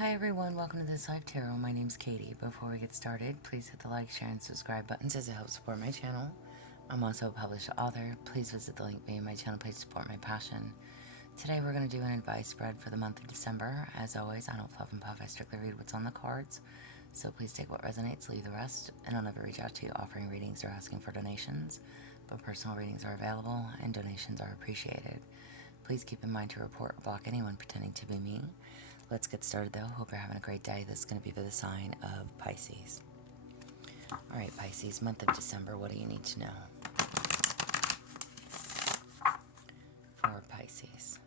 Hi everyone, welcome to This Life Tarot. My name's Katie. Before we get started, please hit the like, share, and subscribe buttons as it helps support my channel. I'm also a published author. Please visit the link below my channel page to support my passion. Today we're going to do an advice spread for the month of December. As always, I don't fluff and puff, I strictly read what's on the cards. So please take what resonates, leave the rest, and I'll never reach out to you offering readings or asking for donations. But personal readings are available and donations are appreciated. Please keep in mind to report or block anyone pretending to be me. Let's get started though. Hope you're having a great day. This is going to be for the sign of Pisces. Alright, Pisces, month of December, what do you need to know? For Pisces.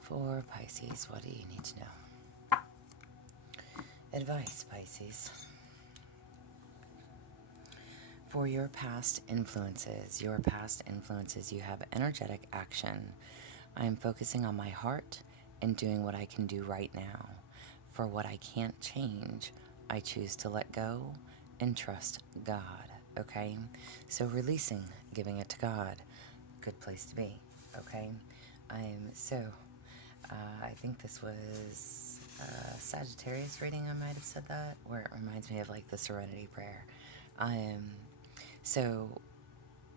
For Pisces, what do you need to know? Advice, Pisces. For your past influences, you have energetic action. I am focusing on my heart and doing what I can do right now. For what I can't change, I choose to let go and trust God, okay? So releasing, giving it to God, good place to be, okay? I think this was Sagittarius reading, I might have said that, where it reminds me of like the Serenity Prayer. So,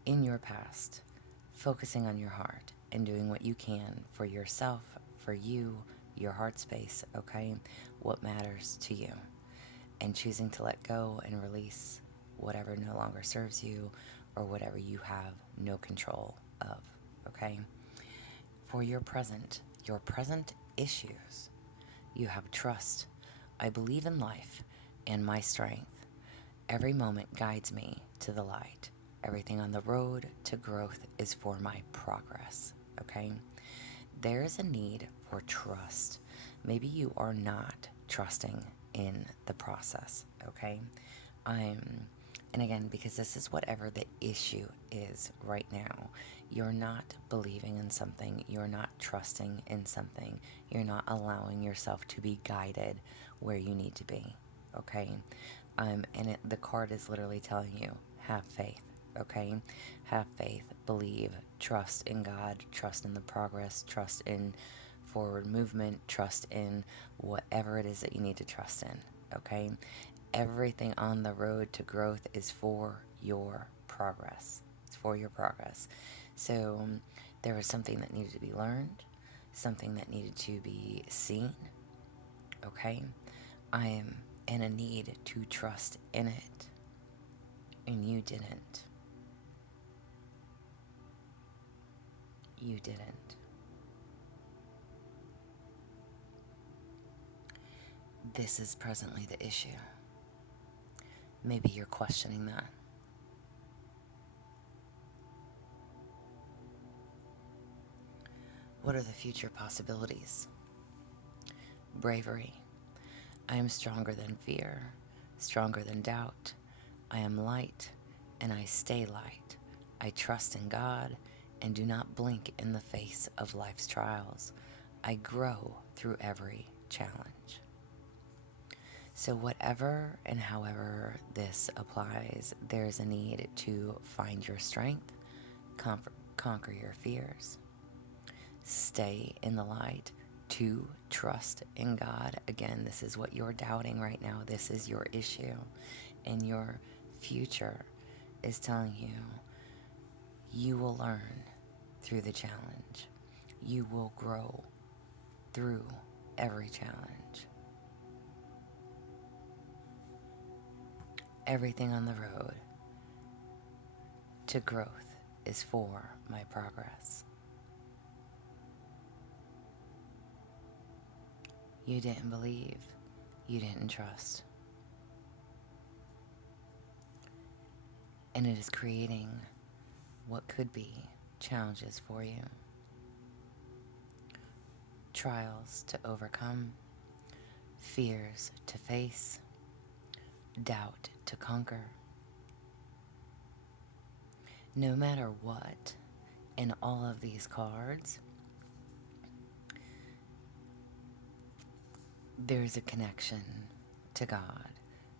in your past, focusing on your heart and doing what you can for yourself, for you, your heart space, okay? What matters to you. And choosing to let go and release whatever no longer serves you or whatever you have no control of, okay? For your present issues, you have trust. I believe in life and my strength. Every moment guides me to the light. Everything on the road to growth is for my progress, okay? There is a need for trust. Maybe you are not trusting in the process, okay? And again, because this is whatever the issue is right now, you're not believing in something, you're not trusting in something, you're not allowing yourself to be guided where you need to be, okay? The card is literally telling you, have faith, okay? Have faith, believe, trust in God, trust in the progress, trust in forward movement, trust in whatever it is that you need to trust in, okay? Everything on the road to growth is for your progress. It's for your progress. So there was something that needed to be learned, something that needed to be seen, okay? I am in a need to trust in it, and you didn't. You didn't. This is presently the issue. Maybe you're questioning that. What are the future possibilities? Bravery. I am stronger than fear, stronger than doubt. I am light, and I stay light. I trust in God and do not blink in the face of life's trials. I grow through every challenge. So whatever and however this applies, there's a need to find your strength, conquer your fears, stay in the light, to trust in God. Again, this is what you're doubting right now. This is your issue. And your future is telling you, you will learn through the challenge. You will grow through every challenge. Everything on the road to growth is for my progress. You didn't believe. You didn't trust. And it is creating what could be challenges for you. Trials to overcome, fears to face, doubt to conquer. No matter what, In all of these cards, there's a connection to God.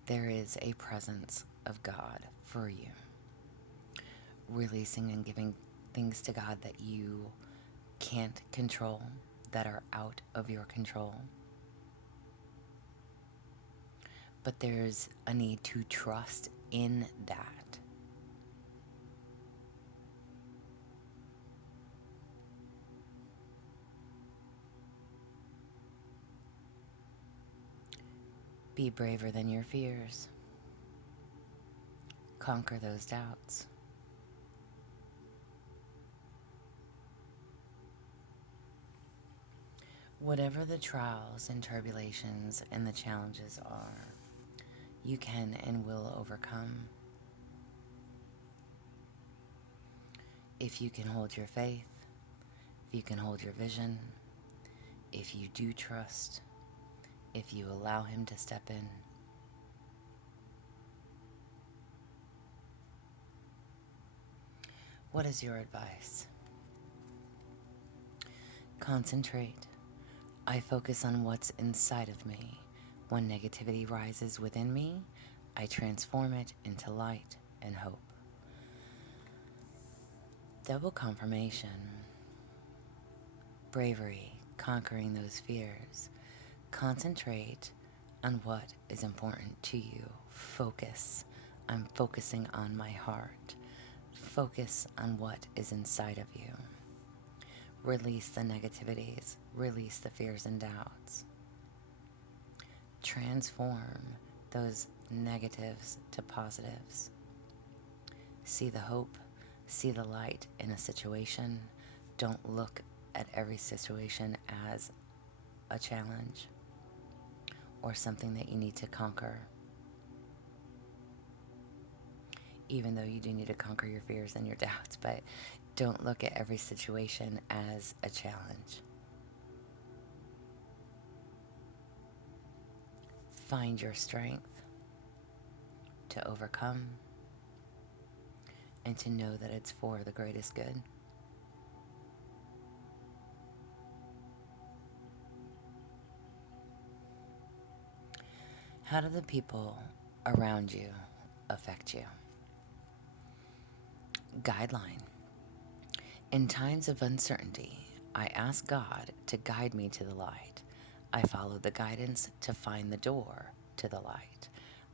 There is a presence of God for you. Releasing and giving things to God that you can't control, that are out of your control. But there's a need to trust in that. Be braver than your fears. Conquer those doubts. Whatever the trials and tribulations and the challenges are, you can and will overcome. If you can hold your faith, if you can hold your vision, if you do trust, if you allow him to step in. What is your advice? Concentrate. I focus on what's inside of me. When negativity rises within me, I transform it into light and hope. Double confirmation. Bravery, conquering those fears. Concentrate on what is important to you. Focus. I'm focusing on my heart. Focus on what is inside of you. Release the negativities. Release the fears and doubts. Transform those negatives to positives. See the hope. See the light in a situation. Don't look at every situation as a challenge or something that you need to conquer. Even though you do need to conquer your fears and your doubts, but don't look at every situation as a challenge. Find your strength to overcome and to know that it's for the greatest good. How do the people around you affect you? Guideline. In times of uncertainty, I ask God to guide me to the light. I follow the guidance to find the door to the light.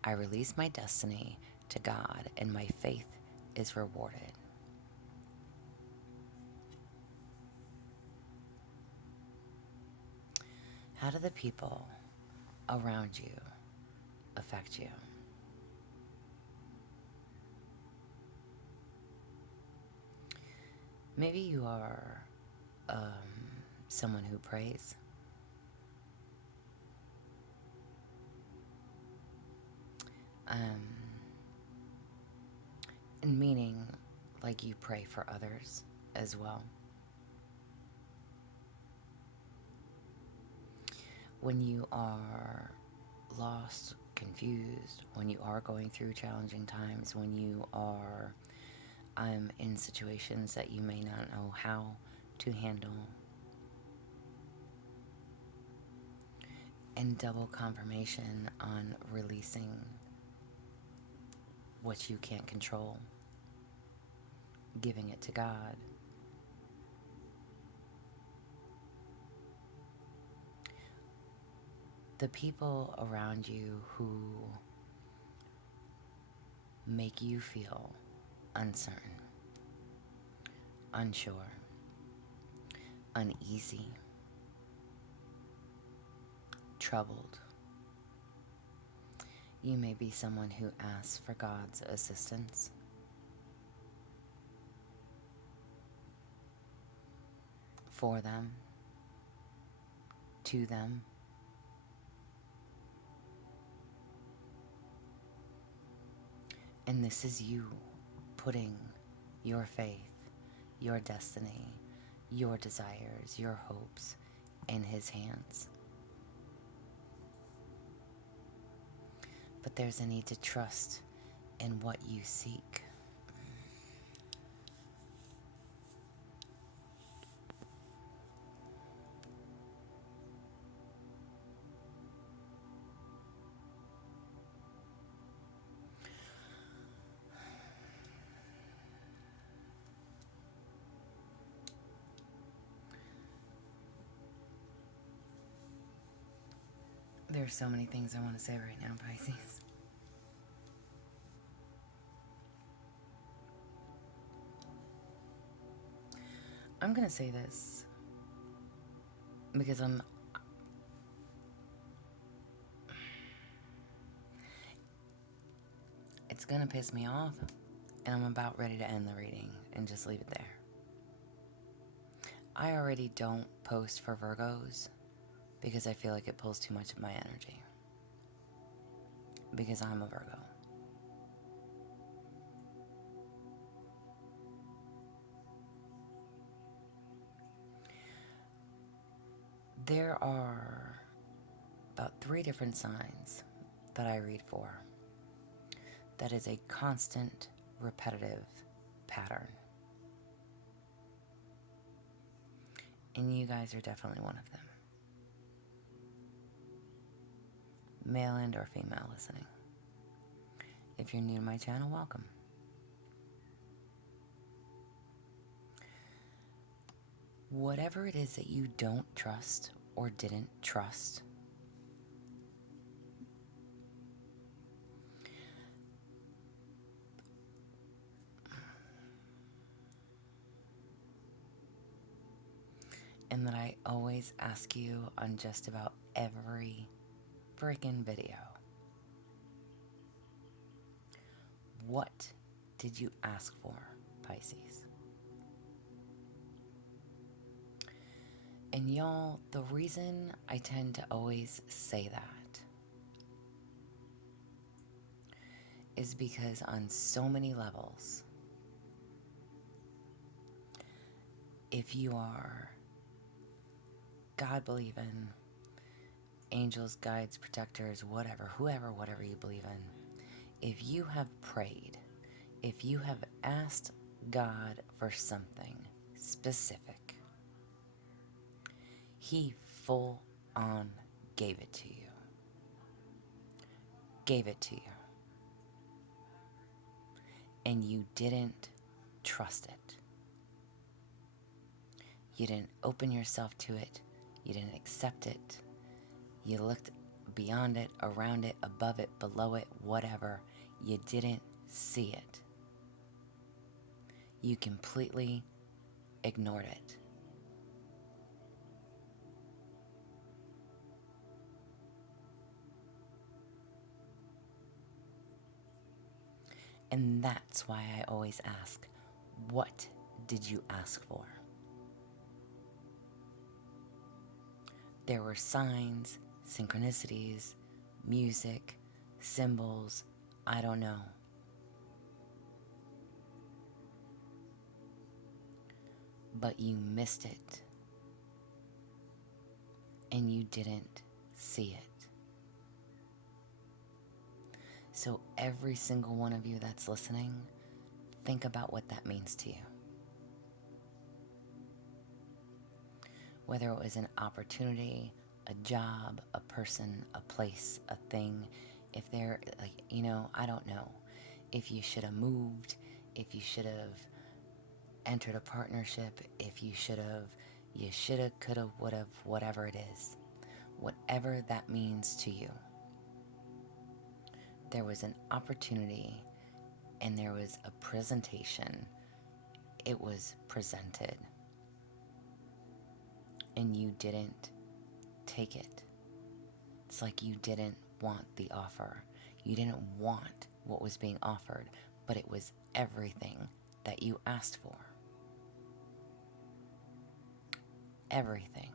I release my destiny to God, and my faith is rewarded. How do the people around you affect you? Maybe you are someone who prays. And meaning like you pray for others as well. When you are lost, confused, when you are going through challenging times, when you are in situations that you may not know how to handle, and double confirmation on releasing what you can't control, giving it to God. The people around you who make you feel uncertain, unsure, uneasy, troubled. You may be someone who asks for God's assistance. For them, to them. And this is you putting your faith, your destiny, your desires, your hopes in His hands. But there's a need to trust in what you seek. There's so many things I want to say right now, Pisces. I'm going to say this because it's going to piss me off, and I'm about ready to end the reading and just leave it there. I already don't post for Virgos because I feel like it pulls too much of my energy. Because I'm a Virgo. There are about 3 different signs that I read for. That is a constant, repetitive pattern. And you guys are definitely one of them. Male and or female listening. If you're new to my channel, welcome. Whatever it is that you don't trust or didn't trust, and that I always ask you on just about every freaking video. What did you ask for, Pisces? And y'all, the reason I tend to always say that is because on so many levels, if you are God-believing, angels, guides, protectors, whatever, whatever you believe in, if you have prayed, if you have asked God for something specific, He full on gave it to you. Gave it to you. And you didn't trust it. You didn't open yourself to it. You didn't accept it. You looked beyond it, around it, above it, below it, whatever. You didn't see it. You completely ignored it. And that's why I always ask, what did you ask for? There were signs, synchronicities, music, symbols, I don't know. But you missed it. And you didn't see it. So every single one of you that's listening, think about what that means to you. Whether it was an opportunity, a job, a person, a place, a thing, if they're like, I don't know. If you should have moved, if you should have entered a partnership, if you should have, could have, would have, whatever it is. Whatever that means to you. There was an opportunity and there was a presentation. It was presented. And you didn't take it. It's like you didn't want the offer. You didn't want what was being offered, but it was everything that you asked for. Everything.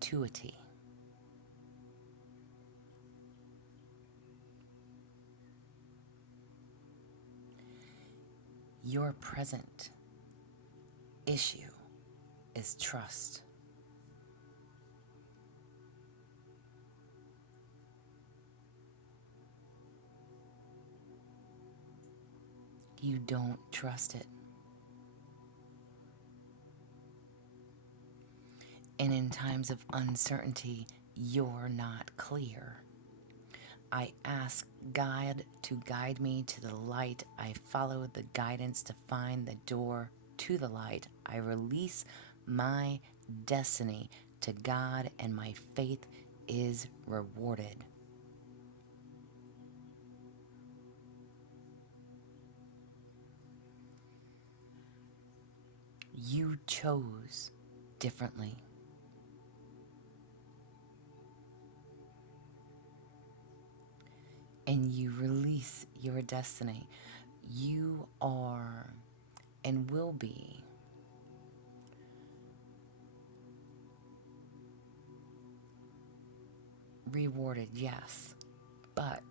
To a T. Your present issue is trust. You don't trust it. And in times of uncertainty, you're not clear. I ask God to guide me to the light. I follow the guidance to find the door to the light. I release my destiny to God, and my faith is rewarded. You chose differently. And you release your destiny. You are and will be rewarded, yes, but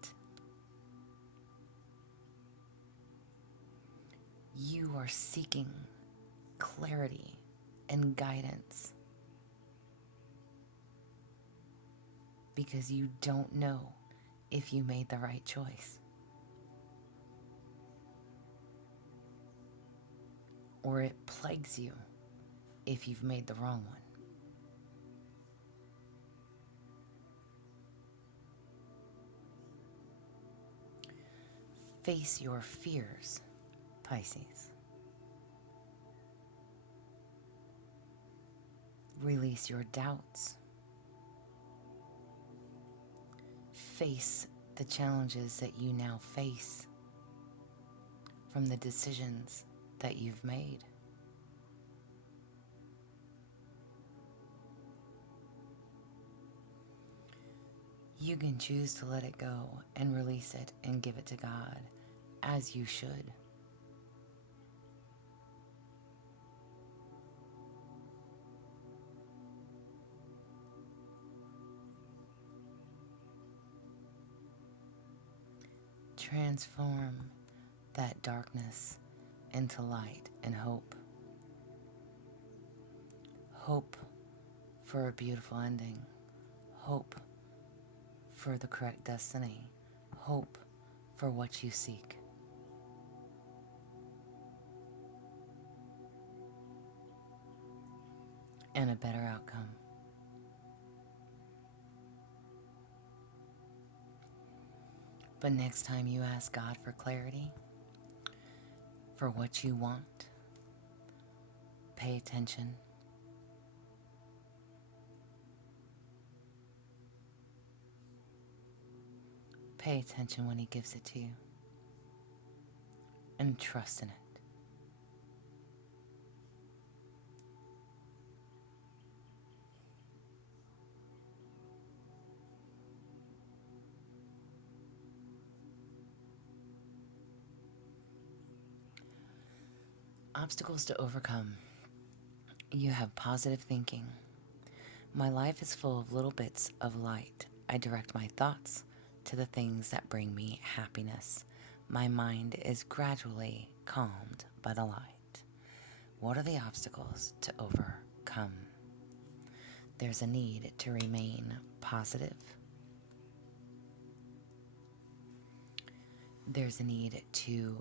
you are seeking clarity and guidance because you don't know if you made the right choice or it plagues you if you've made the wrong one. Face your fears, Pisces. Release your doubts. Face the challenges that you now face from the decisions that you've made. You can choose to let it go and release it and give it to God, as you should. Transform that darkness into light and hope. Hope for a beautiful ending. Hope for the correct destiny. Hope for what you seek. And a better outcome. But next time you ask God for clarity, for what you want, pay attention. Pay attention when He gives it to you. And trust in it. Obstacles to overcome. You have positive thinking. My life is full of little bits of light. I direct my thoughts to the things that bring me happiness. My mind is gradually calmed by the light. What are the obstacles to overcome? There's a need to remain positive. There's a need to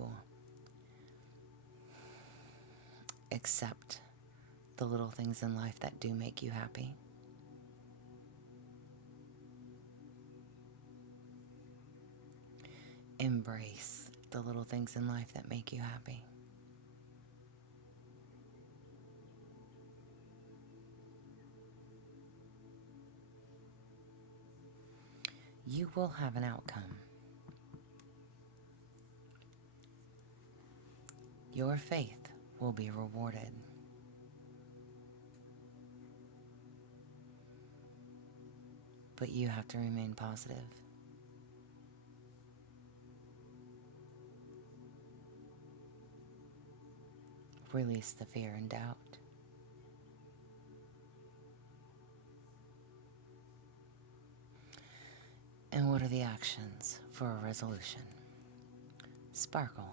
accept the little things in life that do make you happy. Embrace the little things in life that make you happy. You will have an outcome. Your faith will be rewarded. But you have to remain positive. Release the fear and doubt. And what are the actions for a resolution? Sparkle.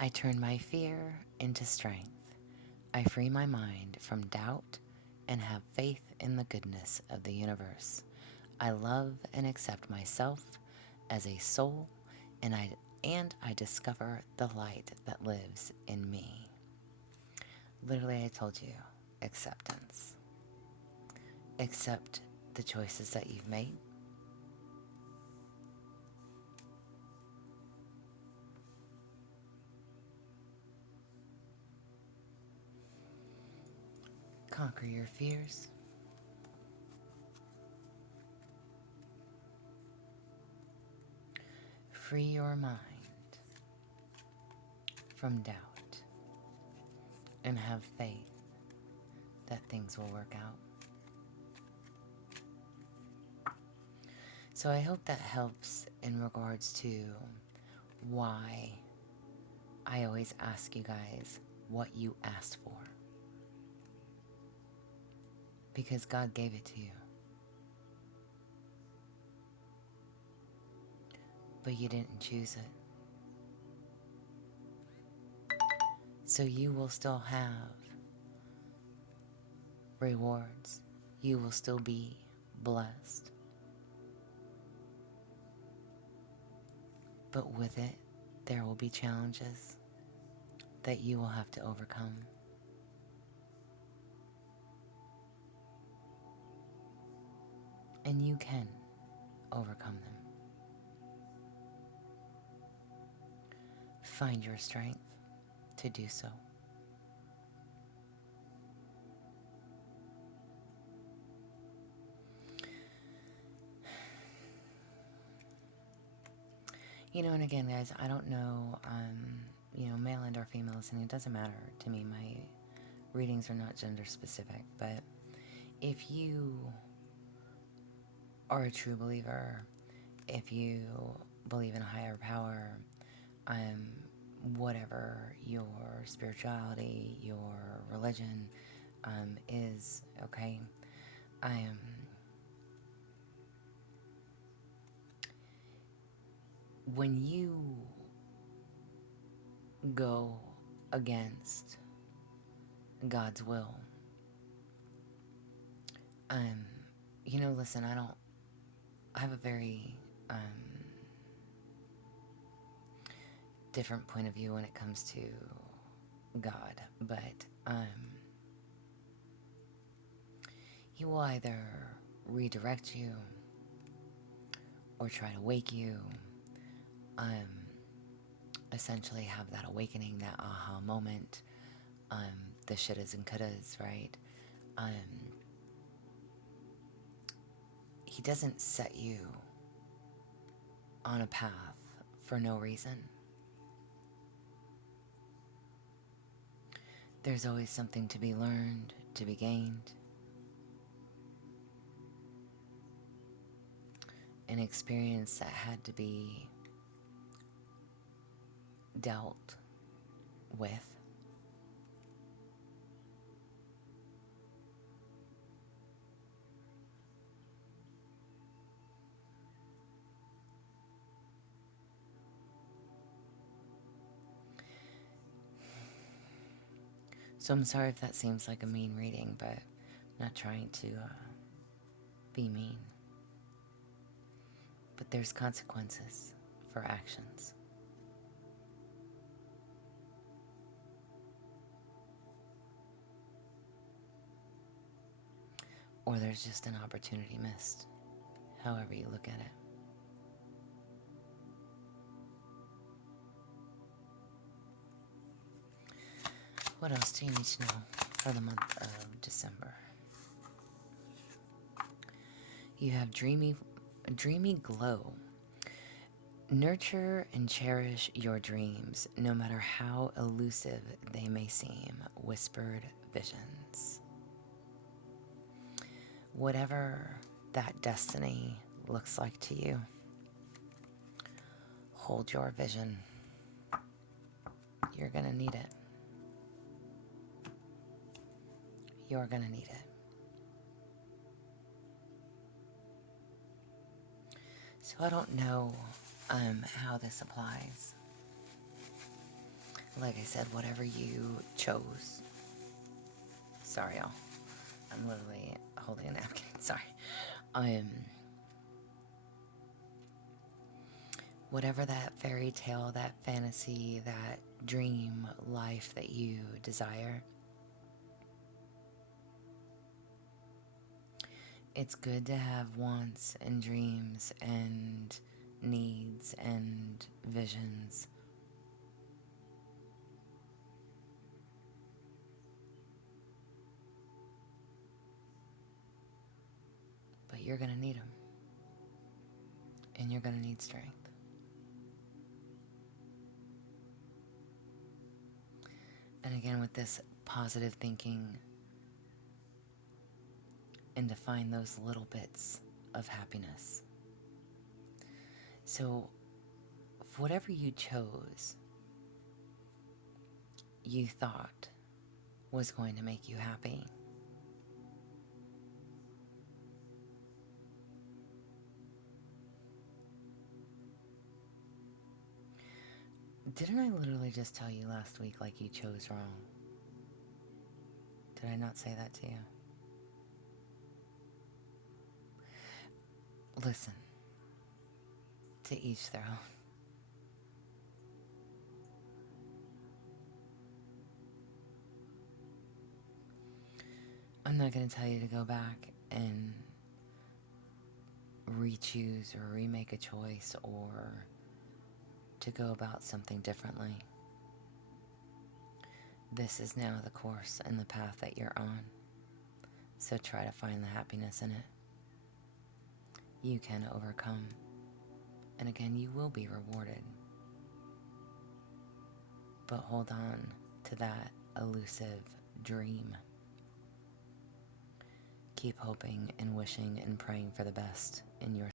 I turn my fear into strength. I free my mind from doubt and have faith in the goodness of the universe. I love and accept myself as a soul, and I discover the light that lives in me. Literally, I told you, acceptance. Accept the choices that you've made. Conquer your fears. Free your mind from doubt and have faith that things will work out. So I hope that helps in regards to why I always ask you guys what you asked for. Because God gave it to you. But you didn't choose it. So you will still have rewards. You will still be blessed. But with it, there will be challenges that you will have to overcome. And you can overcome them. Find your strength to do so. And again, guys, I don't know, male and or female listening, it doesn't matter to me. My readings are not gender specific, but if you are a true believer, if you believe in a higher power, whatever your spirituality, your religion is, okay, when you go against God's will, listen, I have a very different point of view when it comes to God, but He will either redirect you or try to wake you, essentially have that awakening, that aha moment, the shouldas and couldas, right? He doesn't set you on a path for no reason. There's always something to be learned, to be gained. An experience that had to be dealt with. So I'm sorry if that seems like a mean reading, but I'm not trying to be mean. But there's consequences for actions. Or there's just an opportunity missed, however you look at it. What else do you need to know for the month of December? You have dreamy glow. Nurture and cherish your dreams, no matter how elusive they may seem. Whispered visions. Whatever that destiny looks like to you, hold your vision. You're gonna need it. You're gonna need it. So I don't know how this applies. Like I said, whatever you chose. Sorry, y'all. I'm literally holding a napkin. Sorry. Whatever that fairy tale, that fantasy, that dream life that you desire, it's good to have wants and dreams and needs and visions. But you're going to need them. And you're going to need strength. And again, with this positive thinking, and to find those little bits of happiness. So, whatever you chose, you thought was going to make you happy. Didn't I literally just tell you last week like you chose wrong? Did I not say that to you? Listen, to each their own. I'm not going to tell you to go back and re-choose or remake a choice or to go about something differently. This is now the course and the path that you're on. So try to find the happiness in it. You can overcome. And again, you will be rewarded. But hold on to that elusive dream. Keep hoping and wishing and praying for the best in your